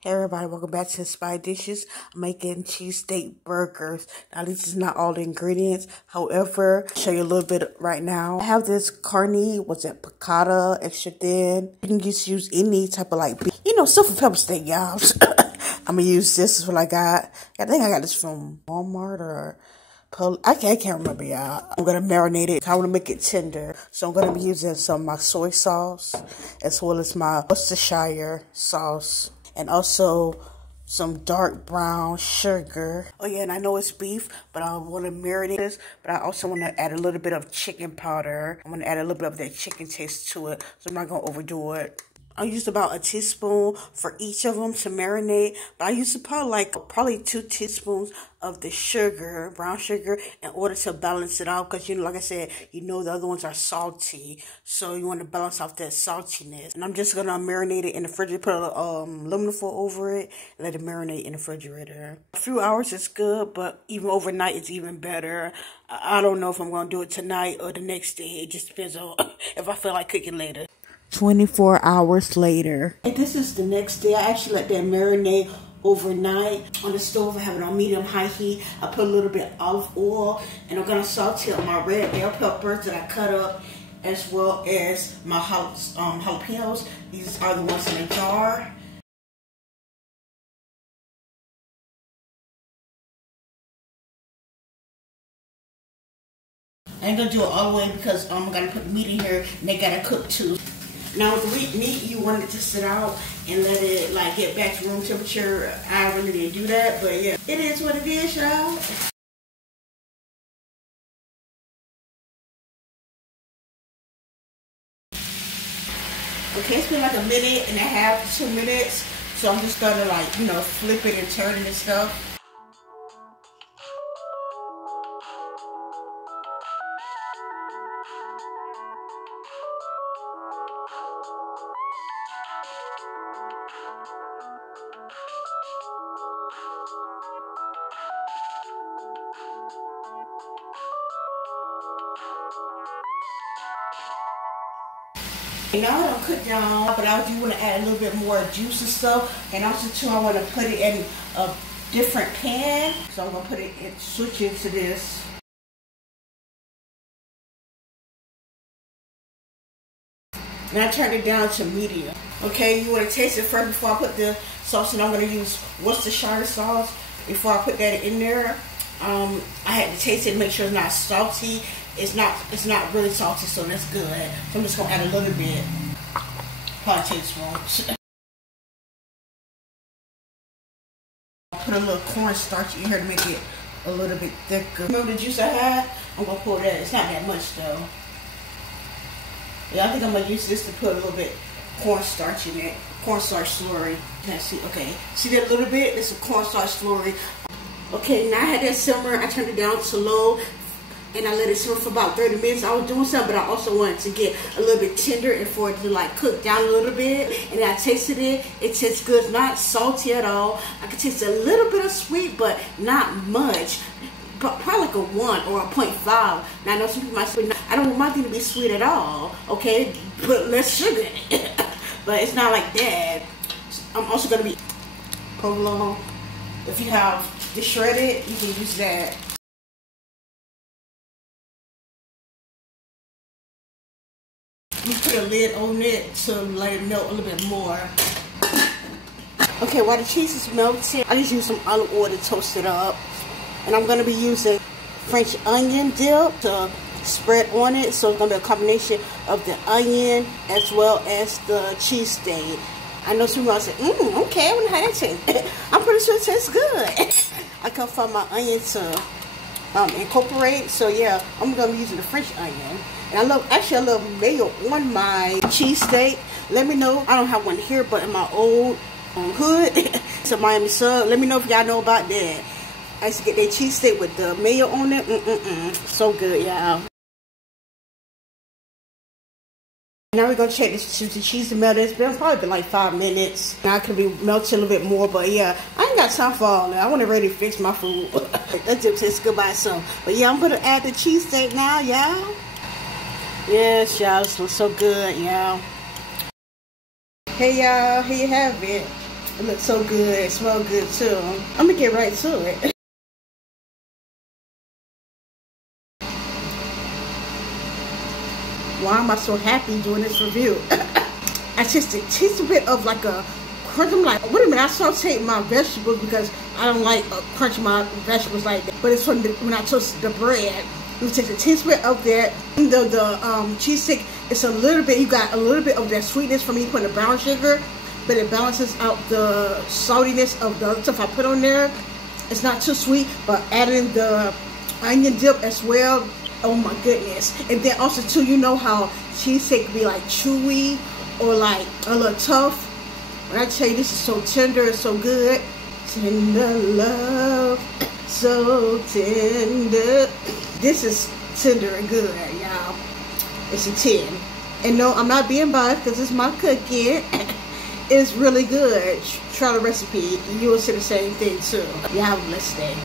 Hey everybody, welcome back to C.I.Y Dishes. I'm making cheesesteak burgers. Now this is not all the ingredients. However, I'll show you a little bit right now. I have this carne, piccata, extra thin. You can just use any type of salt and pepper steak, y'all. I'm gonna use this is what I got. I think I got this from Walmart or I can't remember, y'all. I'm gonna marinate it. I want to make it tender, so I'm gonna be using some of my soy sauce as well as my Worcestershire sauce. And also some dark brown sugar. Oh yeah, and I know it's beef, but I want to marinate this. But I also want to add a little bit of chicken powder. I'm going to add a little bit of that chicken taste to it, so I'm not going to overdo it. I used about a teaspoon for each of them to marinate, but I used to probably 2 teaspoons of the sugar, brown sugar, in order to balance it out. Because, like I said, the other ones are salty, so you want to balance off that saltiness. And I'm just going to marinate it in the refrigerator, put aluminum foil over it, and let it marinate in the refrigerator. A few hours is good, but even overnight it's even better. I don't know if I'm going to do it tonight or the next day. It just depends on if I feel like cooking later. 24 hours later. And this is the next day. I actually let that marinate overnight on the stove. I have it on medium-high heat. I put a little bit of olive oil, and I'm going to saute up my red bell peppers that I cut up, as well as my jalapenos. These are the ones in the jar. I ain't going to do it all the way because I'm going to put the meat in here, and they got to cook too. Now with the meat, you want it to sit out and let it get back to room temperature. I really didn't do that, but yeah, it is what it is, y'all. Okay, it's been like a minute and a half, 2 minutes, so I'm just gonna flip it and turn it and stuff. And now I don't cook down, but I do want to add a little bit more juice and stuff. And also too, I want to put it in a different pan. So I'm going to put it switch into this. And I turned it down to medium. Okay, you want to taste it first before I put the sauce in. I'm going to use Worcestershire sauce before I put that in there. I had to taste it and make sure it's not salty. It's not really salty, so that's good. So I'm just gonna add a little bit. Probably taste put a little cornstarch in here to make it a little bit thicker. Remember the juice I had? I'm gonna pour that. It's not that much though. Yeah, I think I'm gonna use this to put a little bit cornstarch in it. Cornstarch slurry. Let's see. Okay, see that little bit? It's a cornstarch slurry. Okay, now I had that simmer. I turned it down to low, and I let it simmer for about 30 minutes. I was doing something, but I also wanted to get a little bit tender and for it to cook down a little bit. And I tasted it. It tastes good. It's not salty at all. I could taste a little bit of sweet, but not much. Probably like a 1 or a 0.5. Now I know some people might say, I don't want my thing to be sweet at all. Okay, put less sugar in it. But it's not like that. I'm also going to be provolone. If you have the shredded, you can use that. You put a lid on it to let it melt a little bit more. Okay, while the cheese is melting, I just use some olive oil to toast it up. And I'm going to be using French onion dip to spread on it. So it's going to be a combination of the onion as well as the cheesesteak. I know some people say, okay, I wonder how that tastes. I'm pretty sure it tastes good. I can find my onion to incorporate. So yeah, I'm going to be using the French onion. And I love mayo on my cheesesteak. Let me know. I don't have one here, but in my old hood, it's a Miami sub. Let me know if y'all know about that. I used to get that cheesesteak with the mayo on it. So good, y'all. Now we're going to check the cheese to melt. It's probably been like 5 minutes. Now it could be melted a little bit more, but yeah, I ain't got time for all that. I want to ready to fix my food. That just tastes good by itself. But yeah, I'm going to add the cheesesteak now, y'all. Yes, y'all, this looks so good, y'all. Hey, y'all, here you have it. It looks so good. It smells good too. I'm gonna get right to it. Why am I so happy doing this review? I just a taste a bit of like a crunch. I'm like, wait a minute, I saute my vegetables because I don't like crunching my vegetables like that. But it's from when I toast the bread. You take a taste bit of that. The cheesesteak, it's a little bit, you got a little bit of that sweetness from me putting the brown sugar, but it balances out the saltiness of the other stuff I put on there. It's not too sweet, but adding the onion dip as well. Oh my goodness. And then also too, you know how cheesesteak can be like chewy or like a little tough. When I tell you this is so tender, it's so good. Tender love, so tender. This is tender and good, y'all. It's a 10. And no, I'm not being biased because it's my cooking. It's really good. Try the recipe. You will see the same thing too. Y'all have a blessed day.